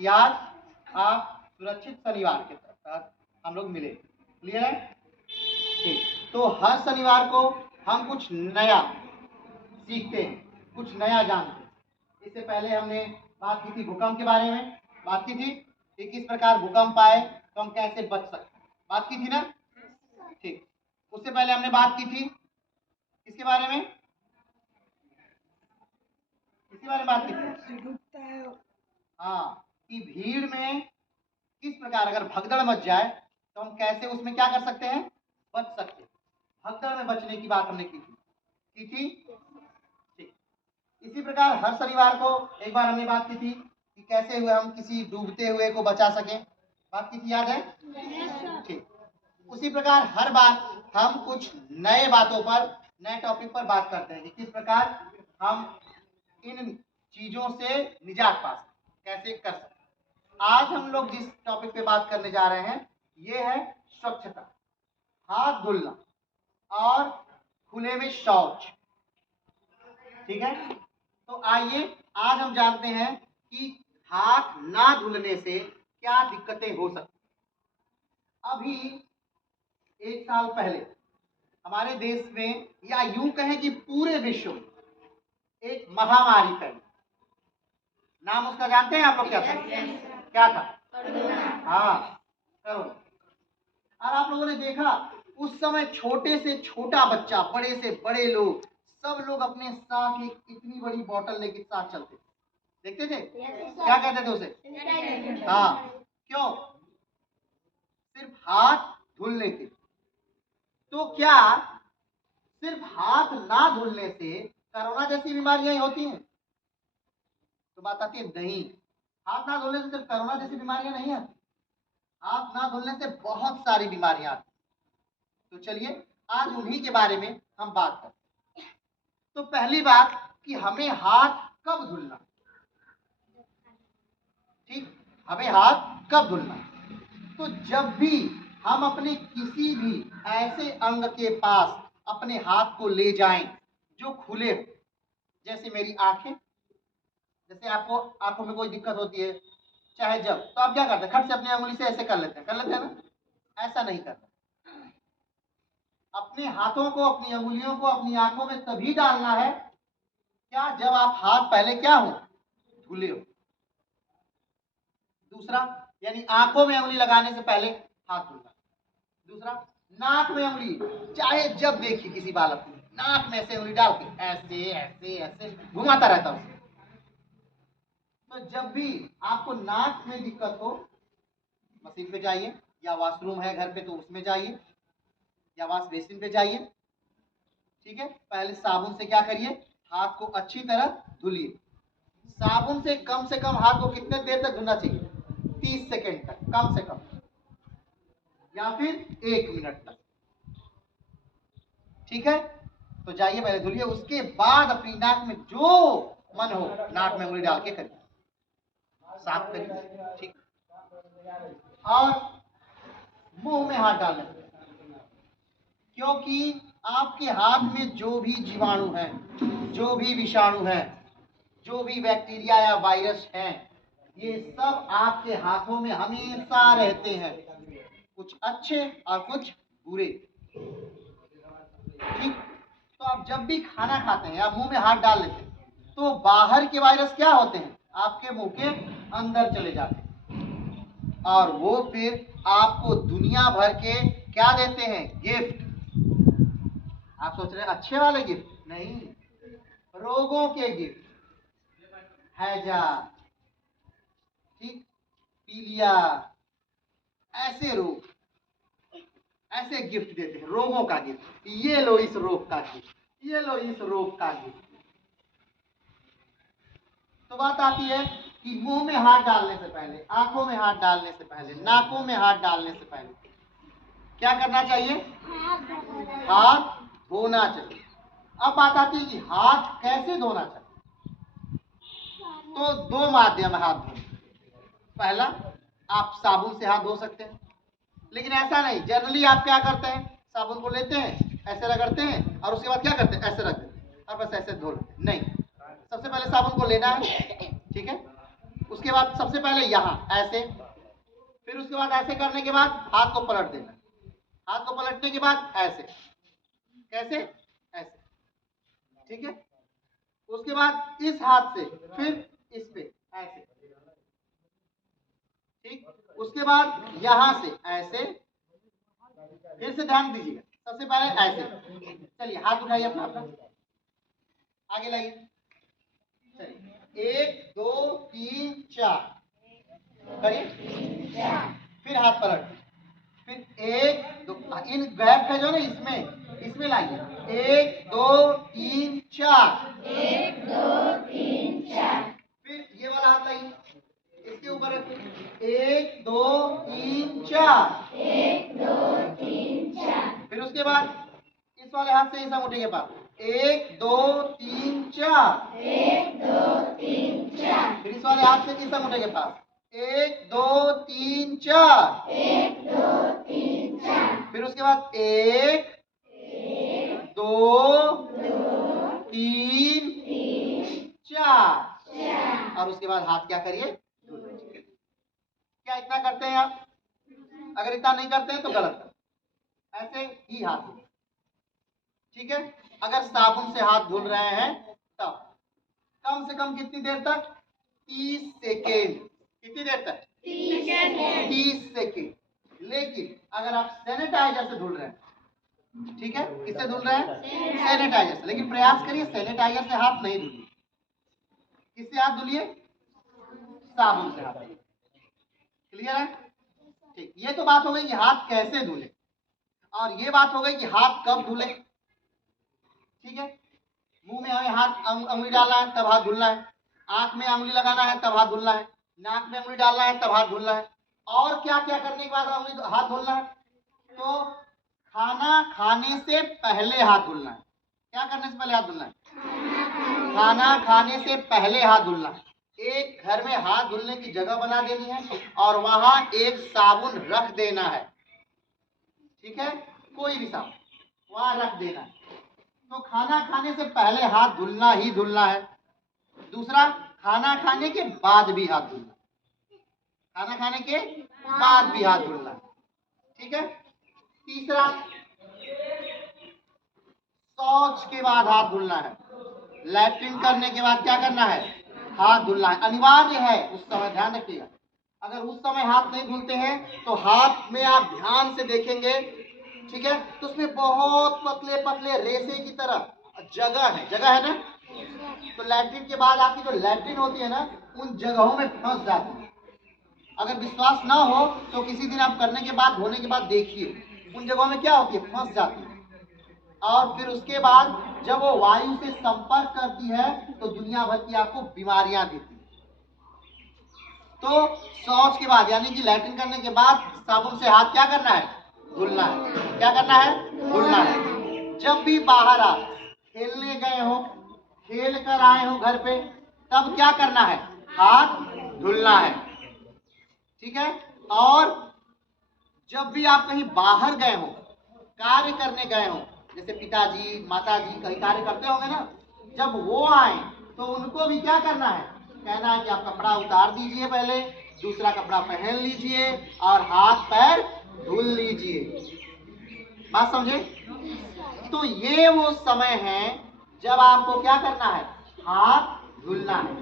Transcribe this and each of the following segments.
कि आज आप सुरक्षित शनिवार के तहत हम लोग मिले। क्लियर है? ठीक। तो हर शनिवार को हम कुछ नया सीखते हैं, कुछ नया जानते हैं। इससे पहले हमने बात की थी भूकंप के बारे में, बात की थी कि किस प्रकार भूकंप आए तो हम कैसे बच सकते हैं, बात की थी ना? ठीक। उससे पहले हमने बात की थी किसके बारे में? किसके बारे में बात की थी? हाँ, कि भीड़ में किस प्रकार अगर भगदड़ मच जाए तो हम कैसे उसमें क्या कर सकते हैं, बच सकते हैं। भगदड़ में बचने की बात हमने की थी ठीक। इसी प्रकार हर शनिवार को एक बार हमने बात की थी कि कैसे हुए हम किसी डूबते हुए को बचा सकें, बात की थी, याद है? ठीक। उसी प्रकार हर बार हम कुछ नए बातों पर, नए टॉपिक पर बात करते हैं कि किस प्रकार हम इन चीजों से निजात पा सकते, कैसे कर सकते। आज हम लोग जिस टॉपिक पे बात करने जा रहे हैं ये है स्वच्छता, हाथ धुलना और खुले में शौच। ठीक है? तो आइए आज हम जानते हैं कि हाथ ना धुलने से क्या दिक्कतें हो सकती। अभी एक साल पहले हमारे देश में या यूं कहें कि पूरे विश्व में एक महामारी फैली। नाम उसका जानते हैं आप लोग? क्या था? क्या था? हाँ, करोना। और आप लोगों ने देखा उस समय छोटे से छोटा बच्चा, बड़े से बड़े लोग, सब लोग अपने साथ एक इतनी बड़ी बोतल लेके साथ चलते थे। देखते थे? क्या कहते थे उसे? हाँ, क्यों? सिर्फ हाथ धुलने के। तो क्या सिर्फ हाथ ना धुलने से कोरोना जैसी बीमारियां होती हैं? तो बात आती है नहीं, हाथ ना धुलने से सिर्फ कोरोना जैसी बीमारियां नहीं आती, हाथ ना धुलने से बहुत सारी बीमारियां आती। तो चलिए आज उन्हीं के बारे में हम बात करते हैं। तो पहली बात कि हमें हाथ कब धुलना, ठीक, हमें हाथ कब धुलना? तो जब भी हम अपने किसी भी ऐसे अंग के पास अपने हाथ को ले जाएं जो खुले हो, जैसे मेरी आंखें, जैसे आपको आंखों में कोई दिक्कत होती है चाहे जब, तो आप क्या करते हैं? खट से अपनी उंगली से ऐसे कर लेते हैं ना? ऐसा नहीं करना। अपने हाथों को, अपनी अंगुलियों को अपनी आंखों में तभी डालना है क्या, जब आप हाथ पहले क्या हो, धुले हो। दूसरा, यानी आंखों में उंगली लगाने से पहले हाथ धुलना। दूसरा, नाक में उंगली, चाहे जब देखिए किसी बालक को नाक में ऐसे उंगली डाल के ऐसे ऐसे ऐसे घुमाता रहता है। तो जब भी आपको नाक में दिक्कत हो, मशीन पे जाइए, या वॉशरूम है घर पे तो उसमें जाइए, या वॉश बेसिन पे जाइए। ठीक है? पहले साबुन से क्या करिए, हाथ को अच्छी तरह धुलिए। साबुन से कम हाथ को कितने देर तक धुलना चाहिए? 30 सेकेंड तक कम से कम, या फिर 1 मिनट तक। ठीक है? तो जाइए पहले धुलिए, उसके बाद अपनी नाक में जो मन हो नाक में उंगली डाल के करिए, साफ करिए। ठीक। और मुंह में हाथ डालने से, क्योंकि आपके हाथ में जो भी जीवाणु है, जो भी विषाणु है, जो भी बैक्टीरिया या वायरस हैं, ये सब आपके हाथों में हमेशा रहते हैं, कुछ अच्छे और कुछ बुरे। ठीक? तो आप जब भी खाना खाते हैं या मुंह में हाथ डाल लेते हैं तो बाहर के वायरस क्या होते हैं, आपके मुंह के अंदर चले जाते हैं और वो फिर आपको दुनिया भर के क्या देते हैं, गिफ्ट। आप सोच रहे हैं अच्छे वाले गिफ्ट? नहीं, रोगों के गिफ्ट। हैजा, ठीक, पीलिया, ऐसे रोग, ऐसे गिफ्ट देते हैं, रोगों का गिफ्ट। ये लो इस रोग का गिफ्ट, ये लो इस रोग का गिफ्ट। तो बात आती है कि मुंह में हाथ डालने से पहले, आंखों में हाथ डालने से पहले, नाकों में हाथ डालने से पहले क्या करना चाहिए? हाथ धोना चाहिए। अब बात आती है कि हाथ कैसे धोना चाहिए। तो 2 माध्यम है हाथ धोने। पहला, आप साबुन से हाथ धो सकते हैं, लेकिन ऐसा नहीं, जनरली आप क्या करते हैं, साबुन को लेते हैं, ऐसे रगड़ते हैं और उसके बाद क्या करते हैं, ऐसे रख देते हैं और बस ऐसे धो लेते हैं। नहीं, सबसे पहले साबुन को लेना है, ठीक है, उसके बाद सबसे पहले यहाँ ऐसे, फिर उसके बाद ऐसे करने के बाद हाथ को पलट देना, हाथ को पलटने के बाद ऐसे, कैसे, ऐसे, ठीक है। उसके बाद इस हाथ से फिर इस पे ऐसे, ठीक। उसके बाद यहां से ऐसे, फिर से ध्यान दीजिएगा, सबसे पहले ऐसे। चलिए हाथ उठाइए अपना अपना, आगे लाइए। चलिए 1 2 3 4 करिए, फिर हाथ पलट, फिर 1 2, इन गैप है जो ना इसमें लाइए, 1 2 3 4, 1 2 3 4, फिर ये वाला हाथ लाइए, इसके ऊपर रखिए, 1 2 3 4, 1 2 3 4, फिर उसके बाद इस वाले हाथ से इस अंगूठे के पास, 1 2 3 4, 1 2 3 4, फिर इस वाले हाथ से इस अंगूठे के पास, 1 2 3 4, 1 2 3 4, फिर उसके बाद 1 2 3 4, और उसके बाद हाथ क्या करिए, क्या इतना करते हैं आप? अगर इतना नहीं करते हैं तो गलत है, ऐसे ही हाथ, ठीक है। अगर साबुन से हाथ धुल रहे हैं तब कम से कम कितनी देर तक, 30 सेकेंड, कितनी देर तक, 30 सेकेंड। लेकिन अगर आप सैनिटाइजर से धुल रहे हैं, ठीक है, किससे धुल रहे हैं, सैनिटाइजर से, लेकिन प्रयास करिए सैनिटाइजर से हाथ नहीं धुलिए, किससे हाथ धुलिए, साबुन से हाथ, क्लियर है, ठीक। ये तो बात हो गई कि हाथ कैसे धुले, और ये बात हो गई कि हाथ कब धुले, ठीक है। मुंह में हमें हाथ अंगुली डालना है तब हाथ धुलना है, आंख में अंगुली लगाना है तब हाथ धुलना है, नाक में अंगुली डालना है तब हाथ धुलना है, और क्या क्या करने के बाद अंगुली हाथ धुलना है, तो खाना खाने से पहले हाथ धुलना है। क्या करने से पहले हाथ धुलना है, खाना खाने से पहले हाथ धुलना है। एक घर में हाथ धुलने की जगह बना देनी है और वहां एक साबुन रख देना है, ठीक है, कोई भी साबुन वहां रख देना है। तो खाना खाने से पहले हाथ धुलना ही धुलना है। दूसरा, खाना खाने के बाद भी हाथ धुलना, खाना खाने के बाद भी हाथ धुलना, ठीक है। तीसरा, शौच के बाद हाथ धुलना है, लैट्रिन करने के बाद क्या करना है, हाथ धुलना है, अनिवार्य है उस समय, ध्यान रखिएगा। अगर उस समय हाथ नहीं धुलते हैं तो हाथ में आप ध्यान से देखेंगे, ठीक है, तो उसमें बहुत पतले पतले रेशे की तरह जगह है ना, तो लैट्रिन के बाद आपकी जो लैट्रिन होती है ना, उन जगहों में फंस जाती है। अगर विश्वास ना हो तो किसी दिन आप करने के बाद, धोने के बाद देखिए, उन जगहों में क्या होती है, फंस जाती है, और फिर उसके बाद जब वो वायु से संपर्क करती है तो दुनिया भर की आपको बीमारियां देती है। तो शौच के बाद यानी कि लैट्रिन करने के बाद साबुन से हाथ क्या करना है, धुलना है। क्या करना है, धुलना है। जब भी बाहर आप खेलने गए हो, खेल कर आए हो घर पे, तब क्या करना है, हाथ धुलना है, ठीक है। और जब भी आप कहीं बाहर गए हो, कार्य करने गए हो, जैसे पिताजी माताजी कहीं कार्य करते होंगे ना, जब वो आए तो उनको भी क्या करना है, कहना है कि आप कपड़ा उतार दीजिए, पहले दूसरा कपड़ा पहन लीजिए और हाथ पैर धुल लीजिए। बात समझे? तो ये वो समय है जब आपको क्या करना है, हाथ धुलना है।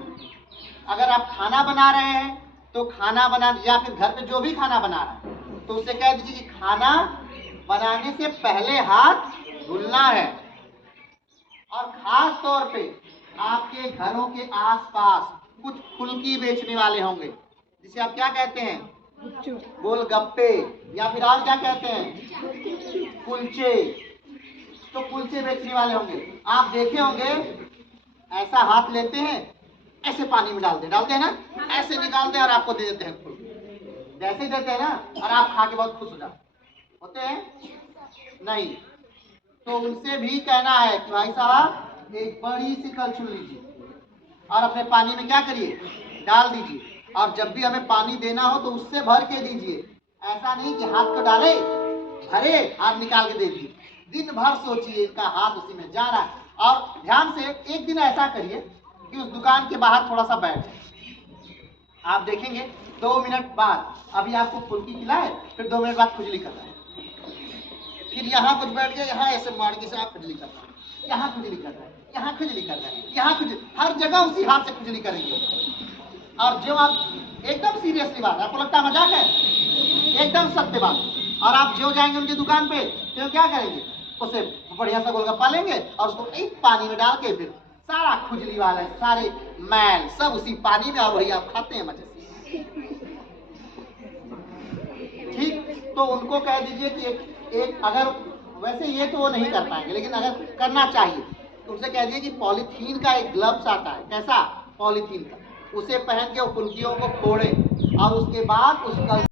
अगर आप खाना बना रहे हैं तो खाना बना, या फिर घर पे जो भी खाना बना रहा है तो उससे कह दीजिए कि खाना बनाने से पहले हाथ धुलना है। और खास तौर पे आपके घरों के आसपास कुछ फुल्की बेचने वाले होंगे, जिसे आप क्या कहते हैं, गोलगप्पे, या फिर आज क्या कहते हैं, कुलचे। तो कुलचे बेचने वाले होंगे, आप देखे होंगे ऐसा हाथ लेते हैं, ऐसे पानी में डालते हैं ना, ऐसे निकालते हैं और आपको दे देते हैं फुल, जैसे ही देते हैं ना, और आप खा के बहुत खुश हो जाते होते हैं नहीं। तो उनसे भी कहना है कि भाई साहब एक बड़ी सी कलछुल लीजिए और अपने पानी में क्या करिए, डाल दीजिए, और जब भी हमें पानी देना हो तो उससे भर के दीजिए। ऐसा नहीं कि हाथ को डाले, भरे, हाथ निकाल के दे दीजिए। दिन भर सोचिए इसका हाथ उसी में जा रहा है। और ध्यान से एक दिन ऐसा करिए कि उस दुकान के बाहर थोड़ा सा बैठ, आप देखेंगे 2 मिनट बाद अभी आपको फुल्की खिलाए, फिर 2 मिनट बाद खुजली कर रहा है, फिर यहाँ कुछ बैठ गया, यहाँ ऐसे मार के आप खुजली कर रहा है, यहाँ खुजली कर रहा है, यहाँ खुजली कर रहा है, यहाँ खुजली, हर जगह उसी हाथ से खुजली करेंगे। और जो आप एकदम सीरियसली बात, आपको लगता है मजाक है, एकदम सत्य बात। और आप जो जाएंगे उनकी दुकान पे तो क्या करेंगे, उसे बढ़िया सा गोलगप्पा लेंगे और उसको एक पानी में डाल के फिर सारा खुजली वाला सारे मैल सब उसी पानी में, और वही आप खाते हैं मजे से। ठीक, तो उनको कह दीजिए कि एक अगर वैसे ये तो वो नहीं कर पाएंगे, लेकिन अगर करना चाहिए तो उनसे कह दीजिए कि पॉलीथीन का एक ग्लव्स आता है, कैसा, पॉलीथीन का, उसे पहन के वो फुल्कियों को फोड़े और उसके बाद उसका